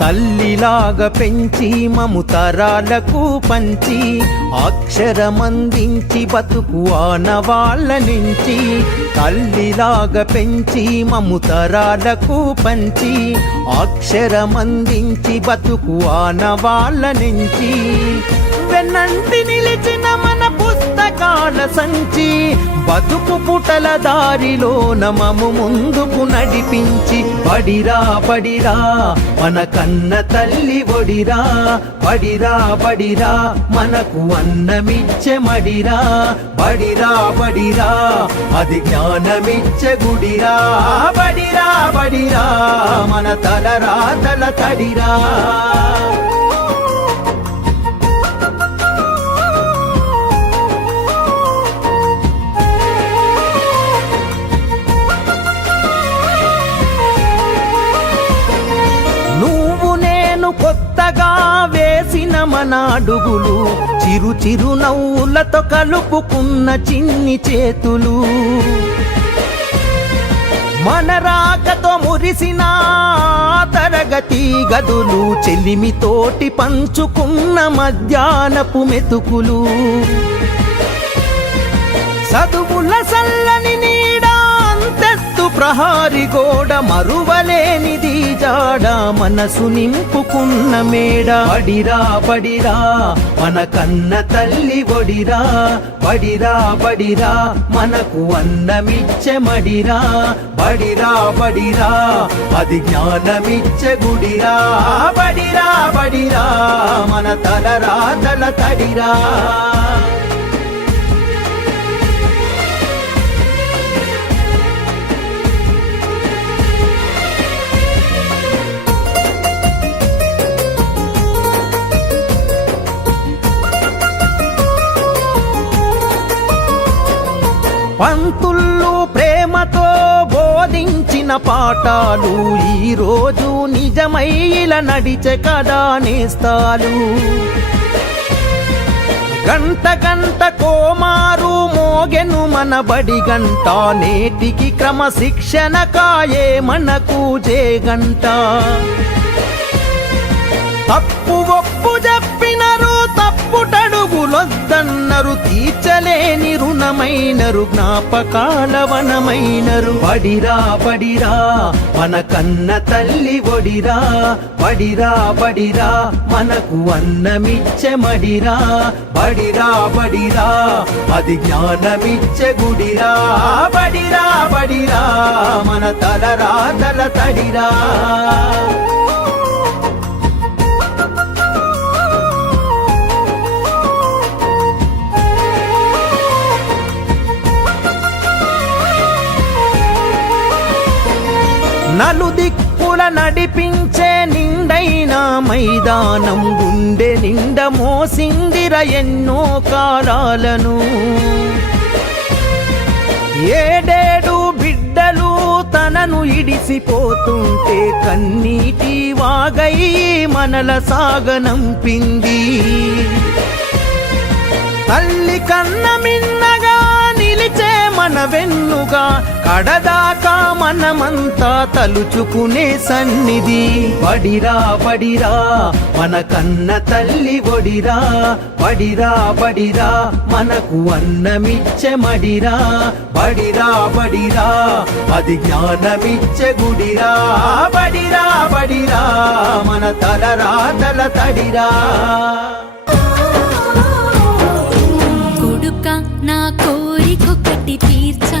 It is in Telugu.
తల్లిలాగా పెంచి మము తరాలకు పంచి అక్షరమందించి బతుకు ఆనవాళ్ళ నుంచి. తల్లిలాగా పెంచి మము తరాలకు పంచి అక్షరమందించి బతుకు ఆనవాళ్ళ నుంచి. వెన్నంటి నిలిచిన మన పుస్తకాల సంచి బతుకు పుటల దారిలో నమము ముందుకు నడిపించి. బడిరా బడిరా మన కన్న తల్లి ఒడిరా, బడిరా బడిరా మనకు అన్నమిచ్చే మడిరా. బడిరా బడిరా అది జ్ఞానమిచ్చే గుడిరా. బడిరా బడిరా మన తలరాతల తడిరా. కొత్తగా వేసిన మన అడుగులు చిరు చిరు నవ్వులతో కలుపుకున్న చిన్ని చేతులు. మన రాకతో మురిసిన తరగతి గదులు చెలిమితోటి పంచుకున్న మధ్యాహ్నపు మెతుకులు. చదువుల సల్లని నీడ అంతెత్తు ప్రహారి గోడ మరువలేనిది జాడ మనసు నింపుకున్న మేడ. బడిరా బడిరా మన కన్న తల్లి ఒడిరా, బడిరా బడిరా మనకు అన్నమిచ్చే మడిరా. బడిరా బడిరా అది జ్ఞానమిచ్చే గుడిరా. బడిరా బడిరా మన తలరాతల తడిరా. పంతుళ్ళు ప్రేమతో బోధించిన పాఠాలు ఈరోజు నిజమై ఇలా నడిచే కదా నేస్తాలు. గంట గంట కోమారు మోగెను మన బడి గంట, నేటికి క్రమశిక్షణ కాయే మనకు జేగంట. తప్పు ఒప్పు చెప్పినరు తప్పుటడుగులొద్దన్నరు, తీర్చలేని రుణమైనరు జ్ఞాపకాల వనమైనరు. బడిరా బడిరా మన కన్న తల్లి ఒడిరా, బడిరా బడిరా మనకు అన్నమిచ్చే మడిరా. బడిరా బడిరా అది జ్ఞానమిచ్చే గుడిరా. బడిరా బడిరా మన తలరాతల తడిరా. నలుదిక్కుల నడిపించే నిండైన మైదానం, గుండె నిండ మోసిందిర ఎన్నో కాలాలను. ఏడేడు బిడ్డలు తనను ఇడిసిపోతుంటే కన్నీటి వాగై మనల సాగనంపింది. తల్లి కన్న మిన్నగా నిలిచే మన వెన్నుగా, కడదాకా మనమంతా తలుచుకునే సన్నిధి. బడిరా బడిరా మన కన్న తల్లి ఒడిరా, బడిరా బడిరా మనకు అన్నమిచ్చే మడిరా. బడిరా బడిరా అది జ్ఞానమిచ్చే గుడిరా. బడిరా బడిరా మన తలరాతల తడిరా. కొడుక నా కోరికొకటి తీర్చా